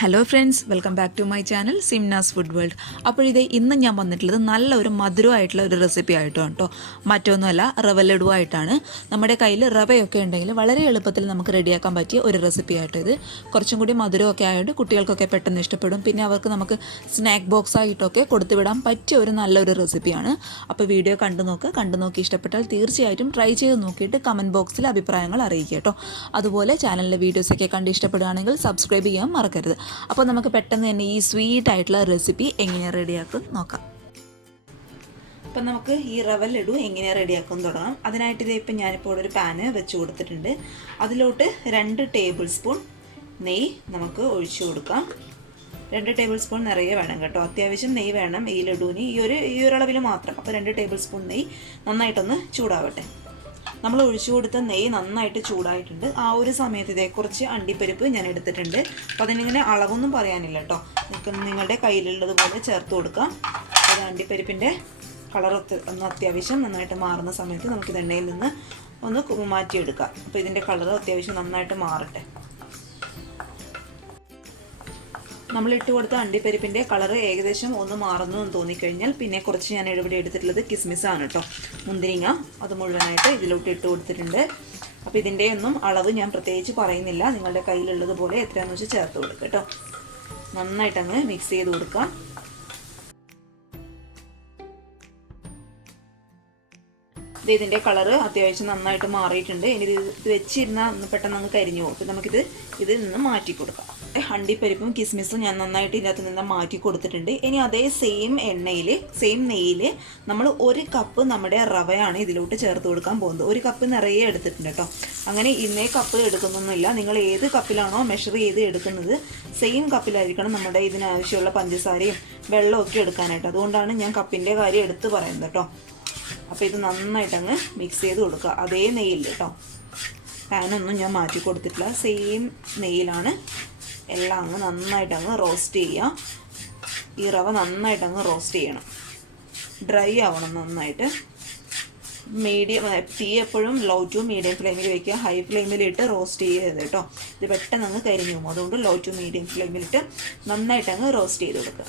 Hello friends, welcome back to my channel Simna's food world. അപ്പോൾ ഇന്ന് ഞാൻ വന്നിട്ടുള്ളത് നല്ലൊരു മധുരമായിട്ടുള്ള ഒരു റെസിപ്പി ആയിട്ടാണ് കേട്ടോ. മറ്റൊന്നുമല്ല, റവ ലഡുവായിട്ടാണ്. നമ്മുടെ കയ്യിൽ റവയൊക്കെ ഉണ്ടെങ്കിൽ വളരെ എളുപ്പത്തിൽ നമുക്ക് റെഡിയാക്കാൻ പറ്റിയ ഒരു റെസിപ്പി ആയിട്ട് ഇത്. കുറച്ചും കൂടി മധുരമൊക്കെ ആയതുകൊണ്ട് കുട്ടികൾക്കൊക്കെ പെട്ടെന്ന് ഇഷ്ടപ്പെടും. പിന്നെ അവർക്ക് നമുക്ക് സ്നാക്ക് ബോക്സ് ആയിട്ടൊക്കെ കൊടുത്തുവിടാൻ പറ്റിയ ഒരു നല്ലൊരു റെസിപ്പിയാണ്. അപ്പോൾ വീഡിയോ കണ്ടു നോക്കി ഇഷ്ടപ്പെട്ടാൽ തീർച്ചയായിട്ടും ട്രൈ ചെയ്ത് നോക്കിയിട്ട് കമൻറ്റ് ബോക്സിൽ അഭിപ്രായങ്ങൾ അറിയിക്കുക കേട്ടോ. അതുപോലെ ചാനലിലെ വീഡിയോസൊക്കെ കണ്ട് ഇഷ്ടപ്പെടുകയാണെങ്കിൽ സബ്സ്ക്രൈബ് ചെയ്യാൻ മറക്കരുത്. അപ്പോൾ നമുക്ക് പെട്ടെന്ന് തന്നെ ഈ സ്വീറ്റ് ആയിട്ടുള്ള റെസിപ്പി എങ്ങനെ റെഡിയാക്കും നോക്കാം. അപ്പം നമുക്ക് ഈ റവ ലഡു എങ്ങനെ റെഡിയാക്കും തുടങ്ങാം. അതിനായിട്ട് ഇപ്പം ഞാനിപ്പോൾ ഒരു പാന് വെച്ച് കൊടുത്തിട്ടുണ്ട്. അതിലോട്ട് 2 ടേബിൾ സ്പൂൺ നെയ്യ് നമുക്ക് ഒഴിച്ചു കൊടുക്കാം. 2 ടേബിൾ സ്പൂൺ നിറയെ വേണം കേട്ടോ. അത്യാവശ്യം നെയ്യ് വേണം ഈ ലഡുവിന്, ഈ ഒരു അളവിൽ മാത്രം. അപ്പോൾ 2 ടേബിൾ സ്പൂൺ നെയ്യ് നന്നായിട്ടൊന്ന് ചൂടാവട്ടെ. നമ്മൾ ഒഴിച്ചു കൊടുത്ത നെയ്യ് നന്നായിട്ട് ചൂടായിട്ടുണ്ട്. ആ ഒരു സമയത്ത് ഇതേക്കുറിച്ച് അണ്ടിപ്പരിപ്പ് ഞാൻ എടുത്തിട്ടുണ്ട്. അപ്പോൾ അതിനിങ്ങനെ അളവൊന്നും പറയാനില്ല കേട്ടോ. നിങ്ങളുടെ കയ്യിലുള്ളതുപോലെ ചേർത്ത് കൊടുക്കാം. അത് അണ്ടിപ്പരിപ്പിൻ്റെ കളർ ഒന്ന് അത്യാവശ്യം നന്നായിട്ട് മാറുന്ന സമയത്ത് നമുക്കിത് എണ്ണയിൽ നിന്ന് ഒന്ന് മാറ്റിയെടുക്കാം. അപ്പോൾ ഇതിൻ്റെ കളർ അത്യാവശ്യം നന്നായിട്ട് മാറട്ടെ. നമ്മളിട്ട് കൊടുത്ത അണ്ടിപ്പരിപ്പിൻ്റെ കളറ് ഏകദേശം ഒന്ന് മാറുന്നു എന്ന് തോന്നിക്കഴിഞ്ഞാൽ പിന്നെ കുറച്ച് ഞാൻ ഇവിടെ എടുത്തിട്ടുള്ളത് കിസ്മിസാണ് കേട്ടോ. മുന്തിരിങ്ങ അത് മുഴുവനായിട്ട് ഇതിലോട്ട് ഇട്ട് കൊടുത്തിട്ടുണ്ട്. അപ്പോൾ ഇതിൻ്റെ ഒന്നും അളവ് ഞാൻ പ്രത്യേകിച്ച് പറയുന്നില്ല. നിങ്ങളുടെ കയ്യിലുള്ളതുപോലെ എത്രയാണെന്ന് വെച്ചാൽ ചേർത്ത് കൊടുക്കുക കേട്ടോ. നന്നായിട്ടങ്ങ് മിക്സ് ചെയ്ത് കൊടുക്കാം. ഇതിൻ്റെ കളറ് അത്യാവശ്യം നന്നായിട്ട് മാറിയിട്ടുണ്ട്. ഇനി ഇത് വെച്ചിരുന്നാൽ പെട്ടെന്ന് അങ്ങ് കരിഞ്ഞു പോകും. അപ്പോൾ നമുക്കിത് ഇതിൽ നിന്ന് മാറ്റി കൊടുക്കാം. അണ്ടിപ്പരിപ്പും കിസ്മിസും ഞാൻ നന്നായിട്ട് ഇതിനകത്ത് നിന്ന് മാറ്റി കൊടുത്തിട്ടുണ്ട്. ഇനി അതേ സെയിം നെയ്യിൽ നമ്മൾ 1 കപ്പ് നമ്മുടെ റവയാണ് ഇതിലോട്ട് ചേർത്ത് കൊടുക്കാൻ പോകുന്നത്. 1 കപ്പ് നിറയെ എടുത്തിട്ടുണ്ട് കേട്ടോ. അങ്ങനെ ഇന്നേ കപ്പ് എടുക്കുന്നൊന്നുമില്ല. നിങ്ങൾ ഏത് കപ്പിലാണോ മെഷർ ചെയ്ത് എടുക്കുന്നത് സെയിം കപ്പിലായിരിക്കണം നമ്മുടെ ഇതിനാവശ്യമുള്ള പഞ്ചസാരയും വെള്ളമൊക്കെ എടുക്കാനായിട്ട്. അതുകൊണ്ടാണ് ഞാൻ കപ്പിൻ്റെ കാര്യം എടുത്ത് പറയുന്നത് കേട്ടോ. അപ്പോൾ ഇത് നന്നായിട്ടങ്ങ് മിക്സ് ചെയ്ത് കൊടുക്കുക. അതേ നെയ്യിൽ കേട്ടോ. പാനൊന്നും ഞാൻ മാറ്റി കൊടുത്തിട്ടില്ല. സെയിം നെയ്യിലാണ് എല്ലാം അങ്ങ് നന്നായിട്ടങ്ങ് റോസ്റ്റ് ചെയ്യുക. ഈ റവ നന്നായിട്ടങ്ങ് റോസ്റ്റ് ചെയ്യണം. ഡ്രൈ ആവണം നന്നായിട്ട്. മീഡിയം തീ എപ്പോഴും ലോ ടു മീഡിയം ഫ്ലെയിമിൽ വയ്ക്കുക. ഹൈ ഫ്ലെയിമിലിട്ട് റോസ്റ്റ് ചെയ്യരുത് കേട്ടോ. ഇത് പെട്ടെന്ന് അങ്ങ് കരിഞ്ഞു പോകും. അതുകൊണ്ട് ലോ ടു മീഡിയം ഫ്ലെയിമിലിട്ട് നന്നായിട്ടങ്ങ് റോസ്റ്റ് ചെയ്ത് കൊടുക്കുക.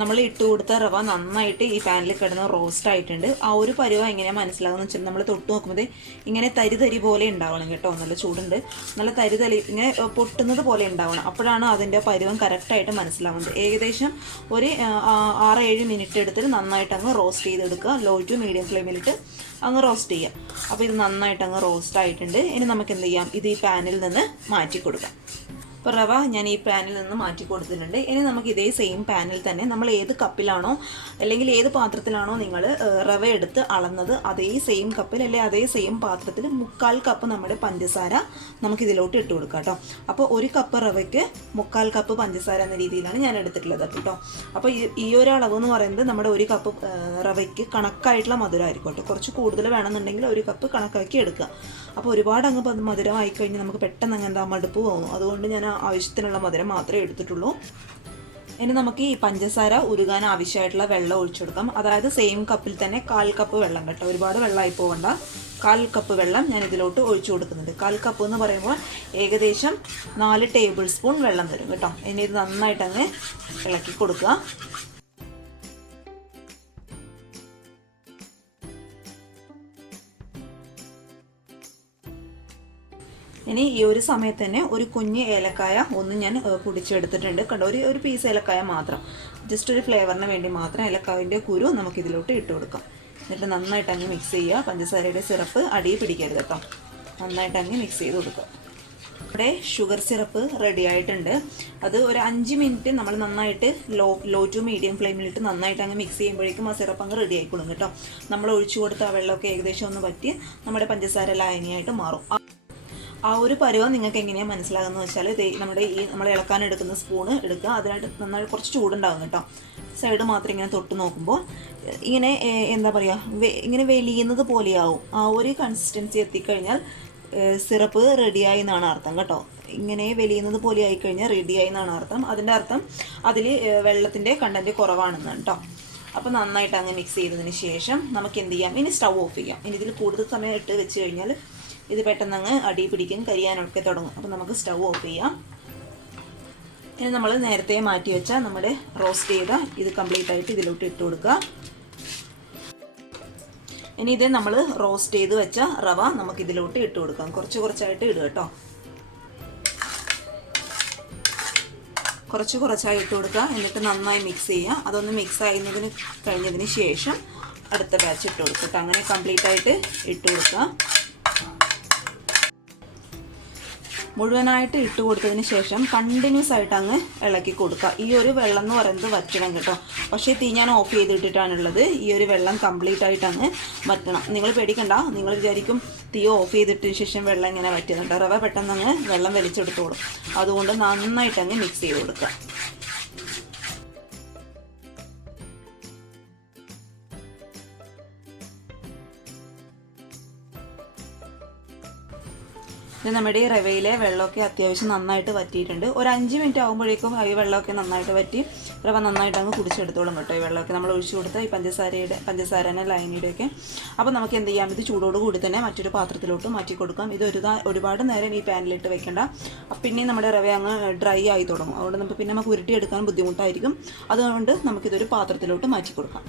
നമ്മൾ ഇട്ട് കൊടുത്ത റവ നന്നായിട്ട് ഈ പാനിൽ കിടന്ന് റോസ്റ്റ് ആയിട്ടുണ്ട്. ആ ഒരു പരുവം എങ്ങനെയാണ് മനസ്സിലാകുന്നത് വെച്ചാൽ നമ്മൾ തൊട്ട് നോക്കുമ്പോൾ ഇങ്ങനെ തരി പോലെ ഉണ്ടാവണം കേട്ടോ. നല്ല ചൂടുണ്ട്. നല്ല തരി ഇങ്ങനെ പൊട്ടുന്നത് പോലെ ഉണ്ടാവണം. അപ്പോഴാണ് അതിൻ്റെ പരുവം കറക്റ്റായിട്ട് മനസ്സിലാവുന്നത്. ഏകദേശം ഒരു 6-7 മിനിറ്റ് എടുത്തിട്ട് നന്നായിട്ട് അങ്ങ് റോസ്റ്റ് ചെയ്തെടുക്കുക. ലോ ടു മീഡിയം ഫ്ലെയിമിലിട്ട് അങ്ങ് റോസ്റ്റ് ചെയ്യുക. അപ്പോൾ ഇത് നന്നായിട്ട് അങ്ങ് റോസ്റ്റ് ആയിട്ടുണ്ട്. ഇനി നമുക്ക് എന്ത് ചെയ്യാം, ഇത് ഈ പാനിൽ നിന്ന് മാറ്റി കൊടുക്കാം. ഇപ്പോൾ റവ ഞാൻ ഈ പാനിൽ നിന്ന് മാറ്റി കൊടുത്തിട്ടുണ്ട്. ഇനി നമുക്ക് ഇതേ സെയിം പാനിൽ തന്നെ നമ്മൾ ഏത് കപ്പിലാണോ അല്ലെങ്കിൽ ഏത് പാത്രത്തിലാണോ നിങ്ങൾ റവ എടുത്ത് അളന്നത് അതേ സെയിം കപ്പിൽ അല്ലെങ്കിൽ അതേ സെയിം പാത്രത്തിൽ 3/4 കപ്പ് നമ്മുടെ പഞ്ചസാര നമുക്കിതിലോട്ട് ഇട്ട് കൊടുക്കാം കേട്ടോ. അപ്പോൾ 1 കപ്പ് റവയ്ക്ക് 3/4 കപ്പ് പഞ്ചസാര എന്ന രീതിയിലാണ് ഞാൻ എടുത്തിട്ടുള്ളത് കേട്ടോ. അപ്പോൾ ഈ ഒരു അളവ് എന്ന് പറയുന്നത് നമ്മുടെ 1 കപ്പ് റവയ്ക്ക് കണക്കായിട്ടുള്ള മധുരമായിരിക്കും കേട്ടോ. കുറച്ച് കൂടുതൽ വേണമെന്നുണ്ടെങ്കിൽ 1 കപ്പ് കണക്കാക്കി എടുക്കുക. അപ്പോൾ ഒരുപാട് അങ്ങ് മധുരമായി കഴിഞ്ഞാൽ നമുക്ക് പെട്ടെന്ന് അങ്ങ് മടുപ്പ് പോകും. അതുകൊണ്ട് ഞാൻ ആവശ്യത്തിനുള്ള മധുരം മാത്രമേ എടുത്തിട്ടുള്ളൂ. ഇനി നമുക്ക് ഈ പഞ്ചസാര ഉരുകാൻ ആവശ്യമായിട്ടുള്ള വെള്ളം ഒഴിച്ചു കൊടുക്കാം. അതായത് സെയിം കപ്പിൽ തന്നെ 1/4 കപ്പ് വെള്ളം കേട്ടോ. ഒരുപാട് വെള്ളമായി പോകണ്ട. 1/4 കപ്പ് വെള്ളം ഞാൻ ഇതിലോട്ട് ഒഴിച്ചു കൊടുക്കുന്നുണ്ട്. 1/4 കപ്പ് എന്ന് പറയുമ്പോൾ ഏകദേശം 4 ടേബിൾ സ്പൂൺ വെള്ളം വരും കേട്ടോ. ഇനി ഇത് നന്നായിട്ടങ്ങ് ഇളക്കി കൊടുക്കുക. ഇനി ഈ ഒരു സമയത്ത് തന്നെ ഒരു കുഞ്ഞ് ഏലക്കായ ഒന്ന് ഞാൻ പൊടിച്ചെടുത്തിട്ടുണ്ട് കണ്ടോ. ഒരു പീസ് ഏലക്കായ മാത്രം, ജസ്റ്റ് ഒരു ഫ്ലേവറിന് വേണ്ടി മാത്രം ഏലക്കായൻ്റെ കുരു നമുക്കിതിലോട്ട് ഇട്ട് കൊടുക്കാം. എന്നിട്ട് നന്നായിട്ട് അങ്ങ് മിക്സ് ചെയ്യുക. പഞ്ചസാരയുടെ സിറപ്പ് അടിയിൽ പിടിക്കരുത് കേട്ടോ. നന്നായിട്ട് അങ്ങ് മിക്സ് ചെയ്ത് കൊടുക്കുക. ഇവിടെ ഷുഗർ സിറപ്പ് റെഡി ആയിട്ടുണ്ട്. അത് ഒരു 5 മിനിറ്റ് നമ്മൾ നന്നായിട്ട് ലോ ടു മീഡിയം ഫ്ലെയിമിലിട്ട് നന്നായിട്ട് അങ്ങ് മിക്സ് ചെയ്യുമ്പോഴേക്കും ആ സിറപ്പ് അങ്ങ് റെഡി ആയിക്കോളും കേട്ടോ. നമ്മൾ ഒഴിച്ചു കൊടുത്ത ആ വെള്ളമൊക്കെ ഏകദേശം ഒന്ന് പറ്റി നമ്മുടെ പഞ്ചസാര ലായനിയായിട്ട് മാറും. ആ ഒരു പരുവം നിങ്ങൾക്ക് എങ്ങനെയാണ് മനസ്സിലാകുന്നത് വെച്ചാൽ നമ്മൾ ഇളക്കാൻ എടുക്കുന്ന സ്പൂണ് എടുക്കുക. അതിനായിട്ട് നന്നായി കുറച്ച് ചൂടുണ്ടാകും കേട്ടോ. സൈഡ് മാത്രം ഇങ്ങനെ തൊട്ട് നോക്കുമ്പോൾ ഇങ്ങനെ എന്താ പറയുക, ഇങ്ങനെ വെലിയുന്നത് പോലെയാവും. ആ ഒരു കൺസിസ്റ്റൻസി എത്തിക്കഴിഞ്ഞാൽ സിറപ്പ് റെഡിയായി എന്നാണ് അർത്ഥം കേട്ടോ. ഇങ്ങനെ വെലിയുന്നത് പോലെ ആയിക്കഴിഞ്ഞാൽ റെഡിയായി എന്നാണ് അർത്ഥം. അതിൻ്റെ അർത്ഥം അതിൽ വെള്ളത്തിൻ്റെ കണ്ടൻറ്റ് കുറവാണെന്നാണ് കേട്ടോ. അപ്പോൾ നന്നായിട്ട് അങ്ങ് മിക്സ് ചെയ്തതിന് ശേഷം നമുക്ക് എന്ത് ചെയ്യാം, ഇനി സ്റ്റൗ ഓഫ് ചെയ്യാം. ഇനി ഇതിൽ കൂടുതൽ സമയം ഇട്ട് വെച്ച് കഴിഞ്ഞാൽ ഇത് പെട്ടെന്ന് അങ്ങ് അടി പിടിക്കും, കരിയാനൊക്കെ തുടങ്ങും. അപ്പോൾ നമുക്ക് സ്റ്റൗ ഓഫ് ചെയ്യാം. ഇനി നമ്മൾ നേരത്തെ മാറ്റി വെച്ച നമ്മുടെ റോസ്റ്റ് ചെയ്ത ഇത് കംപ്ലീറ്റ് ആയിട്ട് ഇതിലോട്ട് ഇട്ട് കൊടുക്കുക. ഇനി ഇത് നമ്മൾ റോസ്റ്റ് ചെയ്ത് വെച്ച റവ നമുക്ക് ഇതിലോട്ട് ഇട്ട് കൊടുക്കാം. കുറച്ച് കുറച്ചായിട്ട് ഇടുക കേട്ടോ. കുറച്ച് കുറച്ചായി ഇട്ട് കൊടുക്കുക. എന്നിട്ട് നന്നായി മിക്സ് ചെയ്യുക. അതൊന്ന് മിക്സ് കഴിഞ്ഞതിന് ശേഷം അടുത്ത ബാച്ച് ഇട്ട് കൊടുക്കുക. അങ്ങനെ കംപ്ലീറ്റ് ആയിട്ട് ഇട്ട് കൊടുക്കുക. മുഴുവനായിട്ട് ഇട്ട് കൊടുത്തതിന് ശേഷം കണ്ടിന്യൂസ് ആയിട്ട് അങ്ങ് ഇളക്കി കൊടുക്കുക. ഈ ഒരു വെള്ളം എന്ന് പറയുന്നത് വറ്റണം കേട്ടോ. പക്ഷേ തീ ഞാൻ ഓഫ് ചെയ്തിട്ടിട്ടാണുള്ളത്. ഈ ഒരു വെള്ളം കംപ്ലീറ്റ് ആയിട്ട് അങ്ങ് വറ്റണം. നിങ്ങൾ പേടിക്കണ്ട. നിങ്ങൾ വിചാരിക്കും തീ ഓഫ് ചെയ്തിട്ടതിന് ശേഷം വെള്ളം ഇങ്ങനെ വറ്റുന്നുണ്ട്. റവ പെട്ടെന്ന് അങ്ങ് വെള്ളം വലിച്ചെടുത്തോളും. അതുകൊണ്ട് നന്നായിട്ട് അങ്ങ് മിക്സ് ചെയ്ത് കൊടുക്കുക. ഇത് നമ്മുടെ ഈ റവയിലെ വെള്ളമൊക്കെ അത്യാവശ്യം നന്നായിട്ട് വറ്റിയിട്ടുണ്ട്. ഒരു 5 മിനിറ്റ് ആകുമ്പോഴേക്കും ഈ വെള്ളമൊക്കെ നന്നായിട്ട് വറ്റി റവ നന്നായിട്ട് അങ്ങ് കുടിച്ചെടുത്തോളും കേട്ടോ. ഈ വെള്ളമൊക്കെ നമ്മൾ ഒഴിച്ചു കൊടുത്ത ഈ പഞ്ചസാരേനെ ലൈനിയുടെയൊക്കെ. അപ്പോൾ നമുക്ക് എന്ത് ചെയ്യാം, ഇത് ചൂടോട് കൂടി തന്നെ മറ്റൊരു പാത്രത്തിലോട്ട് മാറ്റി കൊടുക്കാം. ഇത് ഒരുപാട് നേരം ഈ പാനിലിട്ട് വെക്കേണ്ട. പിന്നെ നമ്മുടെ റവ അങ്ങ് ഡ്രൈ ആയി തുടങ്ങും. അതുകൊണ്ട് നമുക്ക് ഉരുട്ടിയെടുക്കാൻ ബുദ്ധിമുട്ടായിരിക്കും. അതുകൊണ്ട് നമുക്കിതൊരു പാത്രത്തിലോട്ട് മാറ്റി കൊടുക്കാം.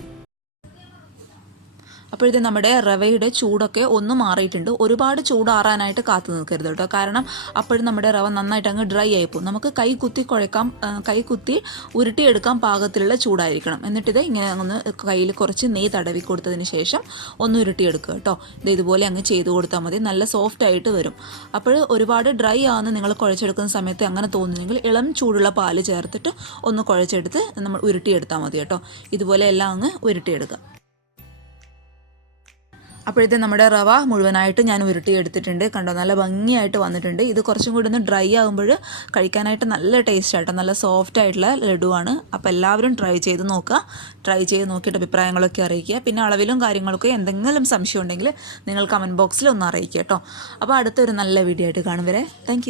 അപ്പോൾ ഇത് നമ്മുടെ റവയുടെ ചൂടൊക്കെ ഒന്ന് മാറിയിട്ടുണ്ട്. ഒരുപാട് ചൂടാറാനായിട്ട് കാത്തു നിൽക്കരുത് കേട്ടോ. കാരണം അപ്പോഴും നമ്മുടെ റവ നന്നായിട്ട് അങ്ങ് ഡ്രൈ ആയിപ്പോകും. നമുക്ക് കൈ കുത്തി ഉരുട്ടിയെടുക്കാൻ പാകത്തിലുള്ള ചൂടായിരിക്കണം. എന്നിട്ടിത് ഇങ്ങനെ ഒന്ന് കയ്യിൽ കുറച്ച് നെയ്യ് തടവി കൊടുത്തതിന് ശേഷം ഒന്ന് ഉരുട്ടിയെടുക്കുക കേട്ടോ. ഇതുപോലെ അങ്ങ് ചെയ്ത് കൊടുത്താൽ മതി. നല്ല സോഫ്റ്റ് ആയിട്ട് വരും. അപ്പോൾ ഒരുപാട് ഡ്രൈ ആവുന്ന നിങ്ങൾ കുഴച്ചെടുക്കുന്ന സമയത്ത് അങ്ങനെ തോന്നുന്നെങ്കിൽ ഇളം ചൂടുള്ള പാല് ചേർത്തിട്ട് ഒന്ന് കുഴച്ചെടുത്ത് നമ്മൾ ഉരുട്ടിയെടുത്താൽ മതി കേട്ടോ. ഇതുപോലെ എല്ലാം അങ്ങ് ഉരുട്ടിയെടുക്കുക. അപ്പോഴത്തെ നമ്മുടെ റവ മുഴുവനായിട്ട് ഞാൻ ഉരുട്ടിയെടുത്തിട്ടുണ്ട്. കണ്ടോ, നല്ല ഭംഗിയായിട്ട് വന്നിട്ടുണ്ട്. ഇത് കുറച്ചും കൂടി ഒന്ന് ഡ്രൈ ആകുമ്പോൾ കഴിക്കാനായിട്ട് നല്ല ടേസ്റ്റ് ആയിട്ട് നല്ല സോഫ്റ്റ് ആയിട്ടുള്ള ലഡുവാണ്. അപ്പോൾ എല്ലാവരും ട്രൈ ചെയ്ത് നോക്കുക. ട്രൈ ചെയ്ത് നോക്കിയിട്ട് അഭിപ്രായങ്ങളൊക്കെ അറിയിക്കുക. പിന്നെ അളവിലും കാര്യങ്ങളൊക്കെ എന്തെങ്കിലും സംശയം ഉണ്ടെങ്കിൽ നിങ്ങൾ കമൻറ്റ് ബോക്സിൽ ഒന്ന് അറിയിക്കുക കേട്ടോ. അപ്പോൾ അടുത്തൊരു നല്ല വീഡിയോ ആയിട്ട് കാണും വരെ. താങ്ക്